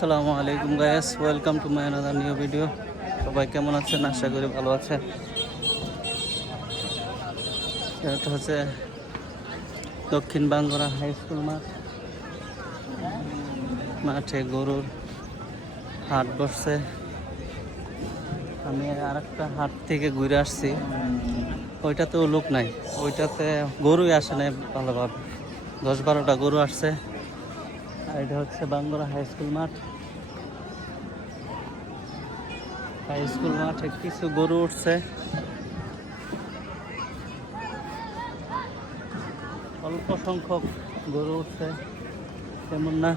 আসসালামু আলাইকুম guys, welcome to my another new video. সবাই কেমন আছেন? আশা করি ভালো আছেন। এটা হচ্ছে দক্ষিণ বাঙ্গরা হাই স্কুল মাঠে গরুর হাট বসছে। আমি আরেকটা হাট থেকে ঘুরে আসছি, ওইটাতেও লোক নাই, ওইটাতে গরুই আসে নাই ভালোভাবে। 10-12টা গরু আসছে। আর এটা হচ্ছে বাঙ্গরা হাই স্কুল মাঠে কিছু গরু উঠছে, অল্প সংখ্যক গরু উঠছে, তেমন না।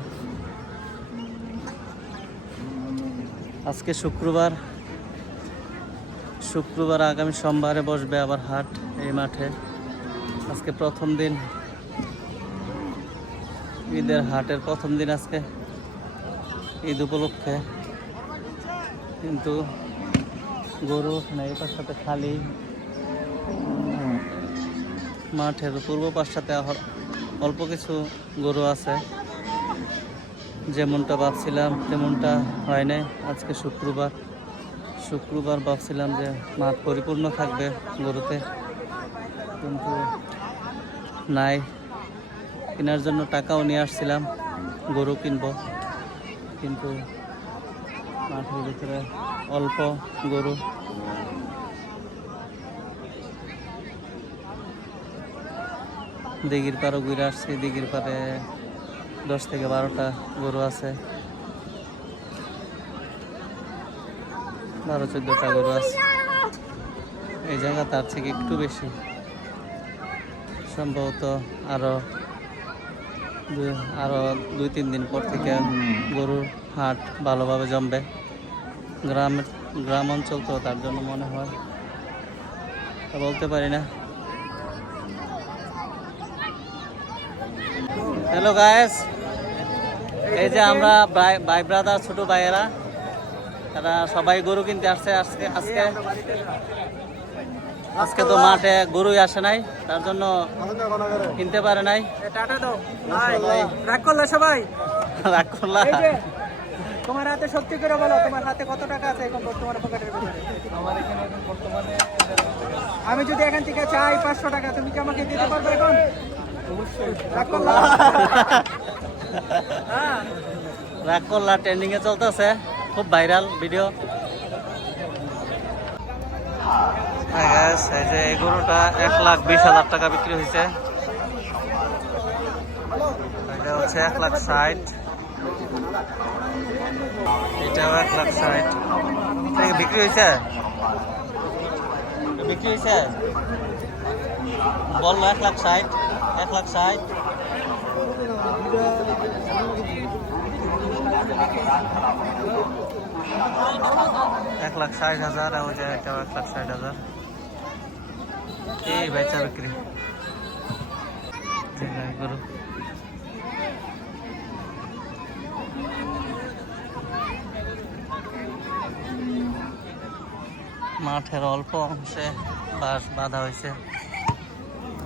আজকে শুক্রবার, আগামী সোমবারে বসবে আবার হাট এই মাঠে। আজকে প্রথম দিন, ঈদের হাটের প্রথম দিন আজকে, ঈদ উপলক্ষে। কিন্তু গরু না, এই পাশটাতে খালি, মাঠের পূর্ব পাশটাতে অল্প কিছু গরু আছে। যেমনটা ভাবছিলাম তেমনটা হয় নাই। আজকে শুক্রবার ভাবছিলাম যে মাঠ পরিপূর্ণ থাকবে গরুতে, কিন্তু নাই। কেনার জন্য টাকাও নিয়ে আসছিলাম, গরু কিনবো, কিন্তু মাঠের ভিতরে অল্প গরু। দিঘির পাড়ও ঘুরে আসছি, দিঘির পাড়ে 10 থেকে 12টা গরু আছে, 12-14টা গরু আছে। এই জায়গা তার থেকে একটু বেশি, সম্ভবত আরো 2-3 দিন পর থেকে গরুর হাট ভালোভাবে জমবে। গ্রাম অঞ্চল তো, তার জন্য মনে হয়, তা বলতে পারি না। হ্যালো গাইস, এই যে আমরা ভাই ব্রাদার, ছোট ভাইয়েরা, তারা সবাই গরু কিনতে আসছে। আজকে তো মাঠে গরুই আসে নাই, তার জন্য কিনতে পারে নাই। রাগ করলে সবাই? রাগ করলা? তোমার হাতে সত্যি করে বলো, তোমার হাতে কত টাকা আছে এখন তোমার পকেটের ভিতরে? আমার এখানে এখন বর্তমানে, আমি যদি এখান থেকে চাই 500 টাকা, তুমি কি আমাকে দিতে পারবে এখন? রাগ করলা? রাগ করলা ট্রেন্ডিং এ চলতেছে, খুব ভাইরাল ভিডিও। এই যে এই গরুটা 1,20,000 টাকা বিক্রি হয়েছে। এটা হচ্ছে 1,60,000, এটাও 1,60,000 বিক্রি হয়েছে। বললো 1,60,000, 1,60,000। $1,60,000, ওই যে এটাও 1,60,000। এই বেচা বিক্রি গরু। মাঠের অল্প অংশে বাঁশ বাঁধা হয়েছে,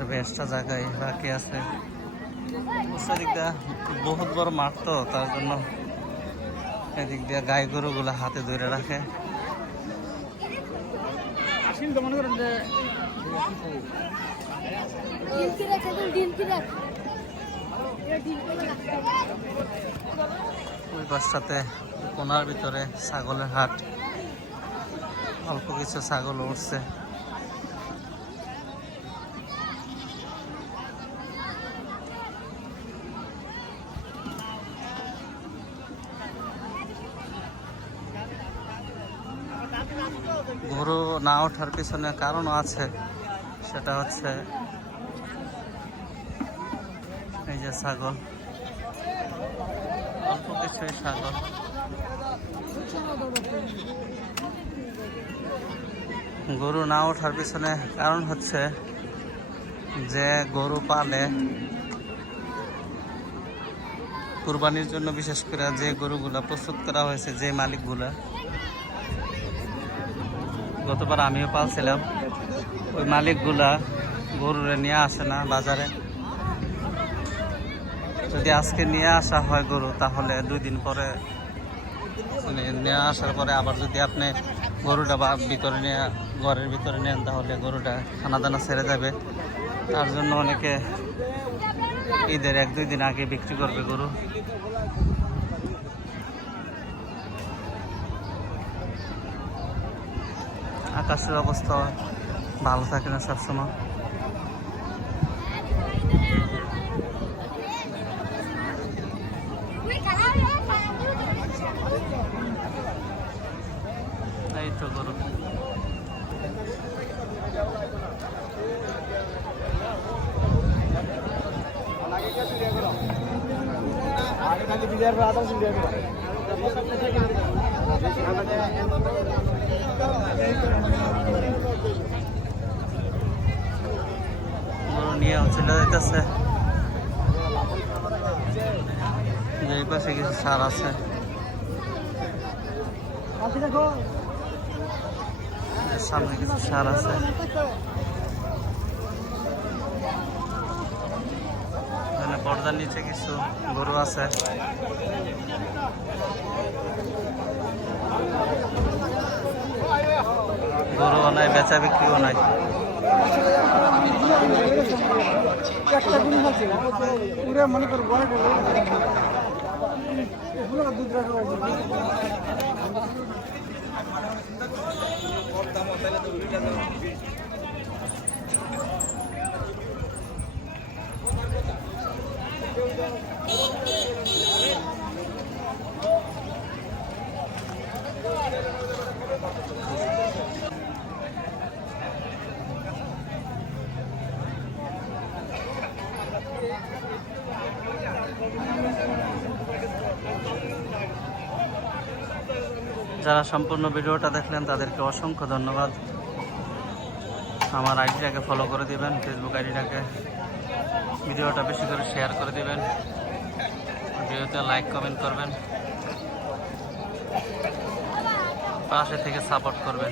বেশটা জায়গায় বাকি আছে। সেদিক দিয়ে বহুত বড় মাঠ তো, তার জন্য এদিক দিয়ে গাই গরুগুলা হাতে ধরে রাখে। ওই বাসাতে কোনার ভিতরে ছাগলের হাট, অল্প কিছু ছাগল উঠছে। গরু না ওঠার পিছনে কারণও আছে, সেটা হচ্ছে এই যে ছাগল, অল্প কিছুই ছাগল। গরু না ওঠার পিছনে কারণ হচ্ছে যে গরু পালে কুরবানির জন্য, বিশেষ করে যে গরুগুলা প্রস্তুত করা হয়েছে, যে মালিকগুলা, গতবার আমিও পালছিলাম, ওই মালিকগুলা গরুরে নিয়ে আসে না বাজারে। যদি আজকে নিয়ে আসা হয় গরু, তাহলে 2 দিন পরে মানে নিয়ে আসার পরে আবার যদি আপনি গরুটা বা ভিতরে নিয়ে ঘরের ভিতরে নেন তাহলে গরুটা খানা দানা ছেড়ে যাবে। তার জন্য অনেকে ঈদের 1-2 দিন আগে বিক্রি করবে গরু। আকাশের অবস্থা ভালো থাকে না সবসময়। এই তো গরু গরু নিয়ে চলে যাইতেছে। এই পাশে কিছু সার আছে, সামনে কিছু সার আছে। এখানে পর্দার নিচে কিছু গরু আছে। গরুও নাই, বেচা বিক্রিও নাই। মনে করো যারা সম্পূর্ণ ভিডিওটা দেখলেন তাদেরকে অসংখ্য ধন্যবাদ। আমার আইডিটাকে ফলো করে দিবেন, ফেসবুক আইডিটাকে। ভিডিওটা বেশি করে শেয়ার করে দিবেন, ভিডিওতে লাইক কমেন্ট করবেন, পাশে থেকে সাপোর্ট করবেন।